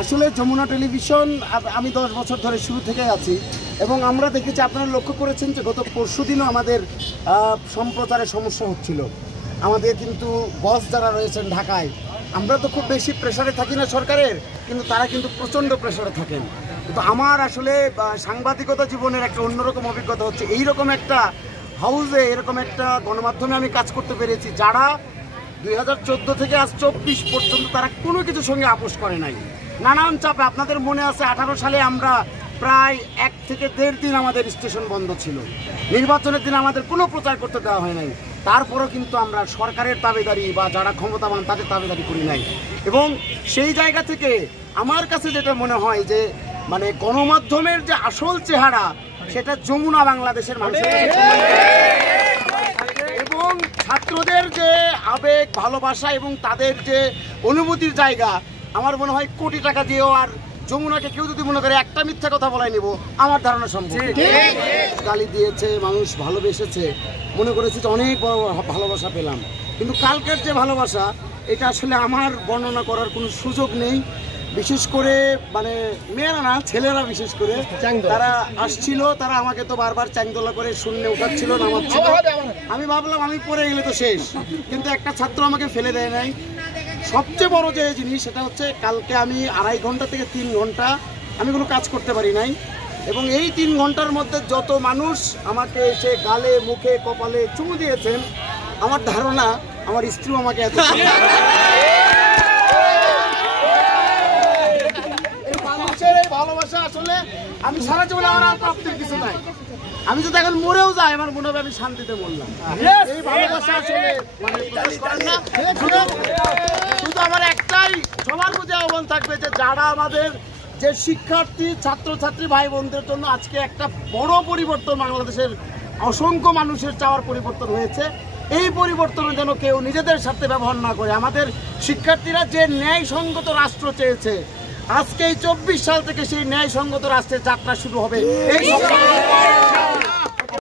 আসলে যমুনা টেলিভিশন আমি 10 বছর ধরে শুরু থেকে আছি এবং আমরা দেখেছি, আপনারা লক্ষ্য করেছেন যে গত পরশুদিনও আমাদের সম্প্রচারের সমস্যা হচ্ছিল। আমাদের কিন্তু বস যারা রয়েছেন ঢাকায়, আমরা তো খুব বেশি প্রেসারে থাকি না সরকারের, কিন্তু তারা কিন্তু প্রচণ্ড প্রেসারে থাকেন। কিন্তু আমার আসলে সাংবাদিকতা জীবনের একটা অন্যরকম অভিজ্ঞতা হচ্ছে, এইরকম একটা হাউসে, এরকম একটা গণমাধ্যমে আমি কাজ করতে পেরেছি যারা 2014 থেকে আজ 24 পর্যন্ত তারা কোনো কিছুর সঙ্গে আপোষ করে নাই। নানান চাপে, আপনাদের মনে আছে 18 সালে আমরা প্রায় 1 থেকে 1.5 দিন আমাদের স্টেশন বন্ধ ছিল। নির্বাচনের দিন আমাদের কোনো প্রচার করতে দেওয়া হয় নাই। তারপরও কিন্তু আমরা সরকারের দাবিদারি বা যারা ক্ষমতাবান তাদের দাবিদারি করি নাই। এবং সেই জায়গা থেকে আমার কাছে যেটা মনে হয় যে মানে গণমাধ্যমের যে আসল চেহারা সেটা যমুনা বাংলাদেশের মানুষের, এবং ছাত্রদের যে আবেগ ভালোবাসা এবং তাদের যে অনুভূতির জায়গা, আমার মনে হয় কোটি টাকা দিয়েও আর যমুনাকে কেউ যদি মনে করে একটা মিথ্যা কথা বলাই নেব, আমার ধারণা সম্ভব। গালি দিয়েছে, মানুষ ভালোবেসেছে, মনে করেছি যে অনেক বড় ভালোবাসা পেলাম। কিন্তু কালকের যে ভালোবাসা, এটা আসলে আমার বর্ণনা করার কোনো সুযোগ নেই। বিশেষ করে মানে মেয়েরা না, ছেলেরা বিশেষ করে তারা আসছিল, তারা আমাকে তো বারবার চ্যাংদোলা করে শূন্যে উঠাচ্ছিল, নামাচ্ছিল। আমি ভাবলাম আমি পড়ে গেলে তো শেষ, কিন্তু একটা ছাত্র আমাকে ফেলে দেয় নাই। সবচেয়ে বড় যে জিনিস সেটা হচ্ছে কালকে আমি 2.5 ঘন্টা থেকে 3 ঘন্টা আমি কোনো কাজ করতে পারি নাই, এবং এই 3 ঘন্টার মধ্যে যত মানুষ আমাকে এসে গালে মুখে কপালে চুমু দিয়েছেন, আমার ধারণা আমার স্ত্রীও আমাকে এত মানুষের এই ভালোবাসা আসলে আমি সারা জীবনে আমার আর প্রাপ্তির কিছু নাই। আমি যদি এখন মরেও যাই, আমার মনে হবে আমি শান্তিতে মরলাম। এই ভালোবাসা আসলে মানে প্রকাশ করেন না। শুধু আমার একটাই সবার প্রতি আহ্বান থাকবে যে যারা আমাদের যে শিক্ষার্থী ছাত্রছাত্রী ভাই বোনদের জন্য আজকে একটা বড় পরিবর্তন, বাংলাদেশের অসংখ্য মানুষের চাওয়ার পরিবর্তন হয়েছে, এই পরিবর্তনে যেন কেউ নিজেদের স্বার্থে ব্যবহার না করে। আমাদের শিক্ষার্থীরা যে ন্যায়সঙ্গত রাষ্ট্র চেয়েছে, আজকে এই 24 সাল থেকে সেই ন্যায়সঙ্গত রাষ্ট্রের যাত্রা শুরু হবে। এই